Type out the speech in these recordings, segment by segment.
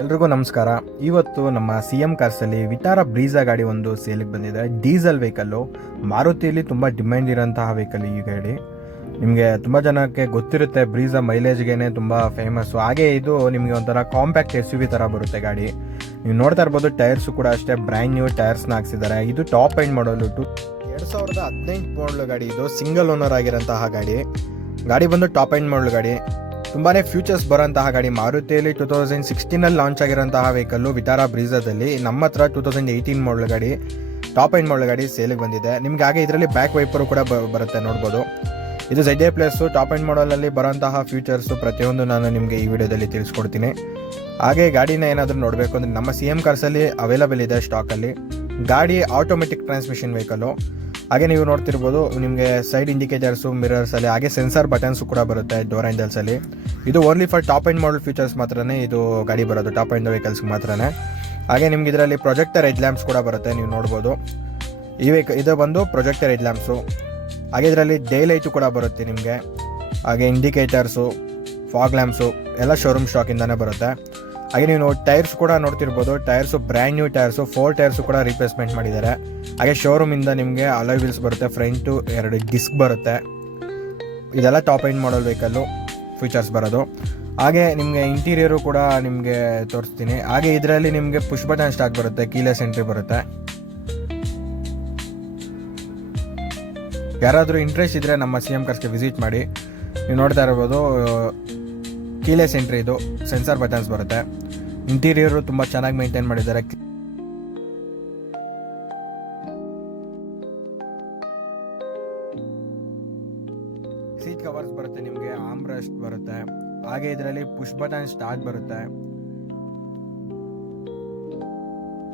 ಎಲ್ರಿಗೂ ನಮಸ್ಕಾರ. ಇವತ್ತು ನಮ್ಮ CM ಕಾರ್ಸಲ್ಲಿ ವಿಟಾರಾ ಬ್ರೀಜಾ ಗಾಡಿ ಒಂದು ಸೇಲಿಗೆ ಬಂದಿದೆ. ಡೀಸೆಲ್ ವೆಹಿಕಲ್ಲು, ಮಾರುತಿಯಲ್ಲಿ ತುಂಬ ಡಿಮ್ಯಾಂಡ್ ಇರೋಂತಹ ವೆಹಿಕಲ್ ಈ ಗಾಡಿ. ನಿಮಗೆ ತುಂಬ ಜನಕ್ಕೆ ಗೊತ್ತಿರುತ್ತೆ, ಬ್ರೀಜಾ ಮೈಲೇಜ್ಗೆ ತುಂಬ ಫೇಮಸ್ಸು. ಹಾಗೆ ಇದು ನಿಮಗೆ ಒಂಥರ ಕಾಂಪ್ಯಾಕ್ಟ್ SUV ಥರ ಬರುತ್ತೆ ಗಾಡಿ. ನೀವು ನೋಡ್ತಾ ಇರ್ಬೋದು, ಟೈರ್ಸು ಕೂಡ ಅಷ್ಟೇ ಬ್ರ್ಯಾಂಡ್ ನ್ಯೂ ಟೈರ್ಸ್ನ ಹಾಕ್ಸಿದ್ದಾರೆ. ಇದು ಟಾಪ್ ಎಂಡ್ ಮಾಡಲು 2018 ಮಾಡಲು ಗಾಡಿ. ಇದು ಸಿಂಗಲ್ ಓನರ್ ಆಗಿರೋಂತಹ ಗಾಡಿ ಬಂದು ಟಾಪ್ ಎಂಡ್ ಮಾಡಲು ಗಾಡಿ. ತುಂಬಾ ಫ್ಯೂಚರ್ಸ್ ಬರೋಂತಹ ಗಾಡಿ. ಮಾರುತಿಯಲ್ಲಿ 2016 ಲಾಂಚ್ ಆಗಿರೋಂತಹ ವೆಹಿಕಲ್ಲು ವಿಟಾರಾ ಬ್ರೀಜಾದಲ್ಲಿ. ನಮ್ಮ ಹತ್ರ 2018 ಮಾಡಲ್ ಗಾಡಿ, ಟಾಪ್ ಎಂಡ್ ಮಾಡಲ್ ಗಾಡಿ ಸೇಲಿಗೆ ಬಂದಿದೆ. ನಿಮ್ಗೆ ಹಾಗೆ ಇದರಲ್ಲಿ ಬ್ಯಾಕ್ ವೈಪರು ಕೂಡ ಬರುತ್ತೆ, ನೋಡ್ಬೋದು. ಇದು ZA ಪ್ಲಸ್ಸು ಟಾಪ್ ಎಂಡ್ ಮಾಡಲಲ್ಲಿ ಬರೋಂತಹ ಫ್ಯೂಚರ್ಸು ಪ್ರತಿಯೊಂದು ನಾನು ನಿಮಗೆ ಈ ವಿಡಿಯೋದಲ್ಲಿ ತಿಳಿಸ್ಕೊಡ್ತೀನಿ. ಹಾಗೆ ಗಾಡಿನ ಏನಾದರೂ ನೋಡಬೇಕು ಅಂದರೆ ನಮ್ಮ CM ಕಾರ್ಸಲ್ಲಿ ಅವೈಲಬಲ್ ಇದೆ ಸ್ಟಾಕಲ್ಲಿ. ಗಾಡಿ ಆಟೋಮೆಟಿಕ್ ಟ್ರಾನ್ಸ್ಮಿಷನ್ ವೆಹಿಕಲ್ಲು. ಹಾಗೆ ನೀವು ನೋಡ್ತಿರ್ಬೋದು, ನಿಮಗೆ ಸೈಡ್ ಇಂಡಿಕೇಟರ್ಸು, ಮಿರರ್ಸಲ್ಲಿ, ಹಾಗೆ ಸೆನ್ಸರ್ ಬಟನ್ಸು ಕೂಡ ಬರುತ್ತೆ ಡೋರ್ ಹ್ಯಾಂಡಲ್ಸಲ್ಲಿ. ಇದು only for top end model features ಮಾತ್ರನೇ ಇದು ಗಾಡಿ ಬರೋದು, ಟಾಪ್ ಎಂಡ್ ವೆಹಿಕಲ್ಸ್ಗೆ ಮಾತ್ರನೇ. ಹಾಗೆ ನಿಮ್ಗೆ ಇದರಲ್ಲಿ ಪ್ರೊಜೆಕ್ಟರ್ ಹೆಡ್ ಲ್ಯಾಂಪ್ಸ್ ಕೂಡ ಬರುತ್ತೆ, ನೀವು ನೋಡ್ಬೋದು. ಇದು ಬಂದು ಪ್ರೊಜೆಕ್ಟರ್ ಹೆಡ್ ಲ್ಯಾಂಪ್ಸು. ಹಾಗೆ ಇದರಲ್ಲಿ ಡೇ ಲೈಟು ಕೂಡ ಬರುತ್ತೆ ನಿಮಗೆ. ಹಾಗೆ ಇಂಡಿಕೇಟರ್ಸು, ಫಾಗ್ ಲ್ಯಾಂಪ್ಸು ಎಲ್ಲ ಶೋರೂಮ್ ಸ್ಟಾಕಿಂದನೇ ಬರುತ್ತೆ. ಹಾಗೆ ನೀವು ಟೈರ್ಸ್ ಕೂಡ ನೋಡ್ತಿರ್ಬೋದು, tyres brand new tyres, 4 tyres ಕೂಡ ರೀಪ್ಲೇಸ್ಮೆಂಟ್ ಮಾಡಿದ್ದಾರೆ. ಹಾಗೆ ಶೋರೂಮಿಂದ ನಿಮಗೆ ಅಲಾಯ್ ವೀಲ್ಸ್ ಬರುತ್ತೆ, ಫ್ರಂಟು 2 ಡಿಸ್ಕ್ ಬರುತ್ತೆ. ಇದೆಲ್ಲ ಟಾಪ್ ಎಂಡ್ ಮಾಡಲ್ ವೆಹಿಕಲ್ಲು ಫೀಚರ್ಸ್ ಬರೋದು. ಹಾಗೆ ನಿಮಗೆ ಇಂಟೀರಿಯರು ಕೂಡ ನಿಮಗೆ ತೋರಿಸ್ತೀನಿ. ಹಾಗೆ ಇದರಲ್ಲಿ ನಿಮಗೆ ಪುಷ್ ಬಟನ್ ಸ್ಟಾರ್ಟ್ ಬರುತ್ತೆ, ಕೀಲೆಸ್ ಎಂಟ್ರಿ ಬರುತ್ತೆ. ಯಾರಾದರೂ ಇಂಟ್ರೆಸ್ಟ್ ಇದ್ದರೆ ನಮ್ಮ CM ಕಾರ್ಸ್ಗೆ ವಿಸಿಟ್ ಮಾಡಿ. ನೀವು ನೋಡ್ತಾ ಇರ್ಬೋದು, ಕೀಲೆಸ್ ಎಂಟ್ರಿ, ಇದು ಸೆನ್ಸರ್ ಬಟನ್ಸ್ ಬರುತ್ತೆ. ಇಂಟೀರಿಯರು ತುಂಬ ಚೆನ್ನಾಗಿ ಮೇಂಟೈನ್ ಮಾಡಿದ್ದಾರೆ. ಸೀಟ್ ಕವರ್ಸ್ ಬರುತ್ತೆ ನಿಮಗೆ, ಆರ್ಮ್ ರೆಸ್ಟ್ ಬರುತ್ತೆ. ಹಾಗೆ ಇದರಲ್ಲಿ ಪುಷ್ ಬಟನ್ ಸ್ಟಾರ್ಟ್ ಬರುತ್ತೆ.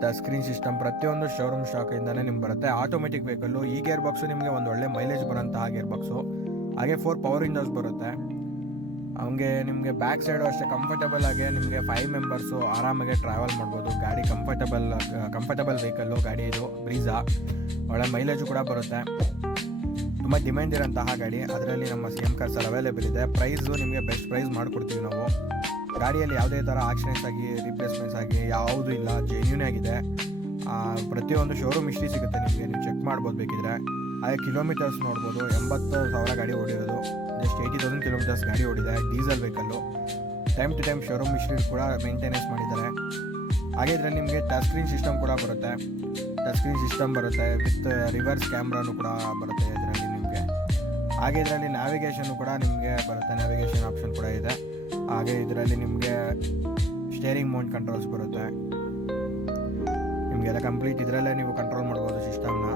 ಟಚ್ ಸ್ಕ್ರೀನ್ ಸಿಸ್ಟಮ್ ಪ್ರತಿಯೊಂದು ಶೋರೂಮ್ ಸ್ಟಾಕ್ ಇಂದಾನೆ ನಿಮ್ಗೆ ಬರುತ್ತೆ. Automatic vehicle. ಈ ಗೇರ್ ಬಾಕ್ಸು ನಿಮಗೆ ಒಂದು ಒಳ್ಳೆ ಮೈಲೇಜ್ ಬರೋಂತಹ ಗೇರ್ ಬಾಕ್ಸು. ಹಾಗೆ 4 ಪವರ್ ವಿಂಡೋಸ್ ಬರುತ್ತೆ. ಹಂಗೆ ನಿಮಗೆ ಬ್ಯಾಕ್ ಸೈಡು ಅಷ್ಟೇ ಕಂಫರ್ಟಬಲ್ ಆಗಿ ನಿಮಗೆ 5 ಮೆಂಬರ್ಸು ಆರಾಮಾಗಿ ಟ್ರಾವೆಲ್ ಮಾಡ್ಬೋದು. ಗಾಡಿ ಕಂಫರ್ಟಬಲ್ ವೆಹಿಕಲ್ಲು ಗಾಡಿ. ಇದು ಬ್ರೀಜಾ ಒಳ್ಳೆ ಮೈಲೇಜು ಕೂಡ ಬರುತ್ತೆ. ತುಂಬ ಡಿಮ್ಯಾಂಡ್ ಇರೋಂತಹ ಗಾಡಿ. ಅದರಲ್ಲಿ ನಮ್ಮ CM ಕಾರ್ಸಲ್ಲಿ ಅವೈಲೇಬಲ್ ಇದೆ. ಪ್ರೈಸು ನಿಮಗೆ ಬೆಸ್ಟ್ ಪ್ರೈಸ್ ಮಾಡಿಕೊಡ್ತೀವಿ ನಾವು. ಗಾಡಿಯಲ್ಲಿ ಯಾವುದೇ ಥರ ಆಕ್ಸಿಡೆಂಟ್ಸ್ ಆಗಿ, ರೀಪ್ಲೇಸ್ಮೆಂಟ್ಸ್ ಆಗಿ ಯಾವುದೂ ಇಲ್ಲ, ಜೆನ್ಯೂನ್ ಆಗಿದೆ. ಪ್ರತಿಯೊಂದು ಶೋರೂಮ್ ಹಿಸ್ಟ್ರಿ ಸಿಗುತ್ತೆ ನಿಮಗೆ, ನೀವು ಚೆಕ್ ಮಾಡ್ಬೋದು ಬೇಕಿದ್ರೆ. ಹಾಗೆ ಕಿಲೋಮೀಟರ್ಸ್ ನೋಡ್ಬೋದು, 80,000 ಗಾಡಿ ಓಡಿರೋದು, ಜಸ್ಟ್ 80,000 ಕಿಲೋಮೀಟರ್ಸ್ ಗಾಡಿ ಓಡಿದೆ. Diesel vehicle. Time to time showroom history ಕೂಡ ಮೇಂಟೆನೆನ್ಸ್ ಮಾಡಿದ್ದಾರೆ. ಹಾಗೆ ಇದರಲ್ಲಿ ನಿಮಗೆ ಟಚ್ ಸ್ಕ್ರೀನ್ ಸಿಸ್ಟಮ್ ಕೂಡ ಬರುತ್ತೆ. ವಿತ್ ರಿವರ್ಸ್ ಕ್ಯಾಮ್ರಾನು ಕೂಡ ಬರುತ್ತೆ ಇದರಲ್ಲಿ ನಿಮಗೆ. ಹಾಗೆ ಇದರಲ್ಲಿ ನ್ಯಾವಿಗೇಷನ್ ಕೂಡ ನಿಮಗೆ ಬರುತ್ತೆ, ನ್ಯಾವಿಗೇಷನ್ ಆಪ್ಷನ್ ಕೂಡ ಇದೆ. ಹಾಗೆ ಇದರಲ್ಲಿ ನಿಮಗೆ ಸ್ಟೇರಿಂಗ್ ಮೌಂಟ್ ಕಂಟ್ರೋಲ್ಸ್ ಬರುತ್ತೆ. ನಿಮಗೆಲ್ಲ ಕಂಪ್ಲೀಟ್ ಇದರಲ್ಲೇ ನೀವು ಕಂಟ್ರೋಲ್ ಮಾಡ್ಬೋದು ಸಿಸ್ಟಮ್ನ.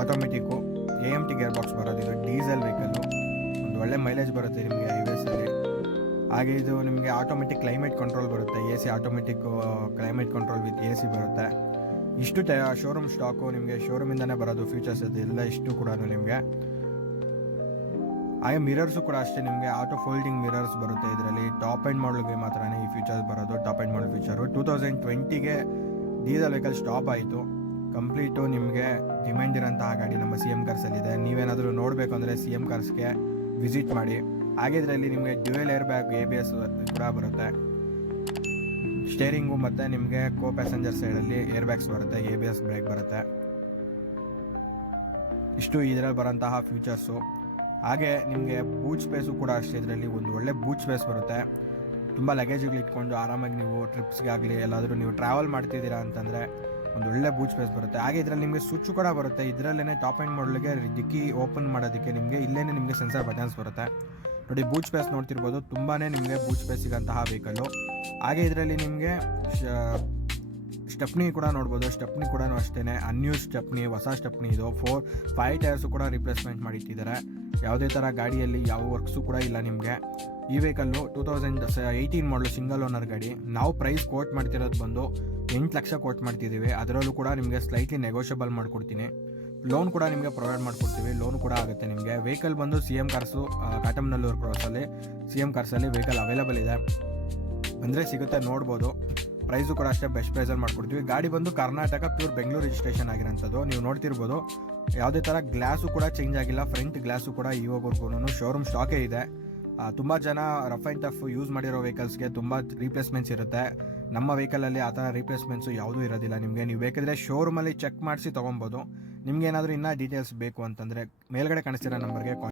ಆಟೋಮೆಟಿಕ್ಕು AMT ಗೇರ್ ಬಾಕ್ಸ್ ಬರೋದು. ಇದು ಡೀಸೆಲ್ ವೆಹಿಕಲ್ಲು. ಒಂದು ಒಳ್ಳೆ ಮೈಲೇಜ್ ಬರುತ್ತೆ ನಿಮಗೆ ಹೈವೇಸಲ್ಲಿ. ಹಾಗೆ ಇದು ನಿಮಗೆ ಆಟೋಮೆಟಿಕ್ ಕ್ಲೈಮೇಟ್ ಕಂಟ್ರೋಲ್ ಬರುತ್ತೆ. AC automatic climate control with AC ಬರುತ್ತೆ. ಇಷ್ಟು ಶೋರೂಮ್ ಸ್ಟಾಕು ನಿಮಗೆ ಶೋರೂಮಿಂದನೇ ಬರೋದು ಫೀಚರ್ಸ್ ಇದೆಲ್ಲ ಇಷ್ಟು ಕೂಡ ನಿಮಗೆ. ಹಾಗೆ ಮಿರರ್ಸು ಕೂಡ ಅಷ್ಟೇ ನಿಮಗೆ ಆಟೋ ಫೋಲ್ಡಿಂಗ್ ಮಿರರ್ಸ್ ಬರುತ್ತೆ ಇದರಲ್ಲಿ. ಟಾಪ್ ಎಂಡ್ ಮಾಡಲ್ಗೆ ಮಾತ್ರನೇ ಈ ಫೀಚರ್ಸ್ ಬರೋದು, ಟಾಪ್ ಎಂಡ್ ಮಾಡಲ್ ಫೀಚರು. 2020ಗೆ ಡೀಸೆಲ್ ವೆಹಿಕಲ್ ಸ್ಟಾಪ್ ಆಯಿತು ಕಂಪ್ಲೀಟು. ನಿಮಗೆ ಡಿಮ್ಯಾಂಡ್ ಇರೋಂತಹ ಗಾಡಿ ನಮ್ಮ CM ಕಾರ್ಸಲ್ಲಿದೆ. ನೀವೇನಾದರೂ ನೋಡಬೇಕು ಅಂದರೆ CM ಕಾರ್ಸ್ಗೆ ವಿಸಿಟ್ ಮಾಡಿ. ಹಾಗೆ ಇದರಲ್ಲಿ ನಿಮಗೆ ಡ್ಯುಯಲ್ ಏರ್ ಬ್ಯಾಗ್, ABS ಕೂಡ ಬರುತ್ತೆ. ಸ್ಟೇರಿಂಗು ಮತ್ತು ನಿಮಗೆ ಕೋ ಪ್ಯಾಸೆಂಜರ್ ಸೈಡಲ್ಲಿ ಏರ್ ಬ್ಯಾಗ್ಸ್ ಬರುತ್ತೆ, ABS ಬ್ರೇಕ್ ಬರುತ್ತೆ. ಇಷ್ಟು ಇದರಲ್ಲಿ ಬರೋಂತಹ ಫ್ಯೂಚರ್ಸು. ಹಾಗೆ ನಿಮಗೆ ಬೂಟ್ ಸ್ಪೇಸು ಕೂಡ ಅಷ್ಟೇ. ಇದರಲ್ಲಿ ಒಂದು ಒಳ್ಳೆ ಬೂಟ್ ಸ್ಪೇಸ್ ಬರುತ್ತೆ. ತುಂಬ ಲಗೇಜ್ಗಳು ಇಟ್ಕೊಂಡು ಆರಾಮಾಗಿ ನೀವು ಟ್ರಿಪ್ಸ್ಗಾಗಲಿ ಎಲ್ಲಾದರೂ ನೀವು ಟ್ರಾವೆಲ್ ಮಾಡ್ತಿದ್ದೀರಾ ಅಂತಂದರೆ ಒಂದು ಒಳ್ಳೆ ಬೂಟ್ ಸ್ಪೇಸ್ ಬರುತ್ತೆ. ಹಾಗೆ ಇದರಲ್ಲಿ ನಿಮಗೆ ಸ್ವಿಚ್ ಕೂಡ ಬರುತ್ತೆ. ಇದರಲ್ಲೇ ಟಾಪ್ ಎಂಡ್ ಮಾಡಲ್ಗೆ ಡಿಕ್ಕಿ ಓಪನ್ ಮಾಡೋದಕ್ಕೆ ನಿಮಗೆ ಇಲ್ಲೇ ನಿಮಗೆ ಸೆನ್ಸರ್ ಬಟನ್ಸ್ ಬರುತ್ತೆ ನೋಡಿ. ಬೂಟ್ ಸ್ಪೇಸ್ ನೋಡ್ತಿರ್ಬೋದು, ತುಂಬಾ ನಿಮಗೆ ಬೂಟ್ ಸ್ಪೇಸ್ ಸಿಗೋಂತಹ ವೆಹಿಕಲ್ಲು. ಹಾಗೆ ಇದರಲ್ಲಿ ನಿಮಗೆ ಸ್ಟೆಪ್ನಿ ಕೂಡ ನೋಡ್ಬೋದು. ಸ್ಟೆಪ್ನಿ ಕೂಡ ಅಷ್ಟೇ ಅನ್ಯೂಸ್ ಸ್ಟೆಪ್ನಿ, ಹೊಸ ಸ್ಟೆಪ್ನಿ. ಇದು 5 ಟೈರ್ಸು ಕೂಡ ರೀಪ್ಲೇಸ್ಮೆಂಟ್ ಮಾಡಿಟ್ಟಿದ್ದಾರೆ. ಯಾವುದೇ ಥರ ಗಾಡಿಯಲ್ಲಿ ಯಾವ ವರ್ಕ್ಸು ಕೂಡ ಇಲ್ಲ ನಿಮಗೆ. ಈ ವೆಹಿಕಲ್ಲು 2018 ಮಾಡಲು ಸಿಂಗಲ್ ಓನರ್ ಗಾಡಿ. ನಾವು ಪ್ರೈಸ್ ಕೋಟ್ ಮಾಡ್ತಿರೋದು ಬಂದು 8 ಲಕ್ಷ ಕೋಟ್ ಮಾಡ್ತಿದ್ದೀವಿ. ಅದರಲ್ಲೂ ಕೂಡ ನಿಮಗೆ ಸ್ಲೈಟ್ಲಿ ನೆಗೋಷಿಯಬಲ್ ಮಾಡಿಕೊಡ್ತೀನಿ. ಲೋನ್ ಕೂಡ ನಿಮಗೆ ಪ್ರೊವೈಡ್ ಮಾಡಿಕೊಡ್ತೀವಿ, ಲೋನ್ ಕೂಡ ಆಗುತ್ತೆ ನಿಮಗೆ. ವೆಹಿಕಲ್ ಬಂದು CM ಕಾರ್ಸು ಕಾಟಮ್ನಲ್ಲೂರು ಕ್ರಾಸಲ್ಲಿ CM ಕಾರ್ಸಲ್ಲಿ ವೆಹಿಕಲ್ ಅವೈಲೇಬಲ್ ಇದೆ. ಅಂದರೆ ಸಿಗುತ್ತೆ, ನೋಡ್ಬೋದು. ಪ್ರೈಸು ಕೂಡ ಅಷ್ಟೇ ಬೆಸ್ಟ್ ಪ್ರೈಸಲ್ಲಿ ಮಾಡ್ಕೊಡ್ತೀವಿ. ಗಾಡಿ ಬಂದು ಕರ್ನಾಟಕ ಪ್ಯೂರ್ ಬೆಂಗಳೂರು ರಿಜಿಸ್ಟ್ರೇಷನ್ ಆಗಿರೋಂಥದ್ದು. ನೀವು ನೋಡ್ತಿರ್ಬೋದು, ಯಾವುದೇ ಥರ ಗ್ಲಾಸು ಕೂಡ ಚೇಂಜ್ ಆಗಿಲ್ಲ. ಫ್ರಂಟ್ ಗ್ಲಾಸು ಕೂಡ ಇವಾಗವರೆಗೂ ಶೋರೂಮ್ ಸ್ಟಾಕೇ ಇದೆ. ತುಂಬ ಜನ ರಫ್ ಆ್ಯಂಡ್ ಟಫ್ ಯೂಸ್ ಮಾಡಿರೋ ವೆಹಿಕಲ್ಸ್ಗೆ ತುಂಬ ರೀಪ್ಲೇಸ್ಮೆಂಟ್ಸ್ ಇರುತ್ತೆ. ನಮ್ಮ ವೆಹಿಕಲಲ್ಲಿ ಆ ಥರ ರೀಪ್ಲೇಸ್ಮೆಂಟ್ಸು ಯಾವುದೂ ಇರೋದಿಲ್ಲ. ನಿಮಗೆ ನೀವು ಬೇಕಿದ್ರೆ ಶೋರೂಮಲ್ಲಿ ಚೆಕ್ ಮಾಡಿಸಿ ತೊಗೊಬೋದು. ನಿಮ್ಗೆ ಏನಾದರೂ ಇನ್ನೂ ಡೀಟೇಲ್ಸ್ ಬೇಕು ಅಂತಂದರೆ ಮೇಲ್ಗಡೆ ಕಾಣಿಸ್ತಿರೋ ನಂಬರ್ಗೆ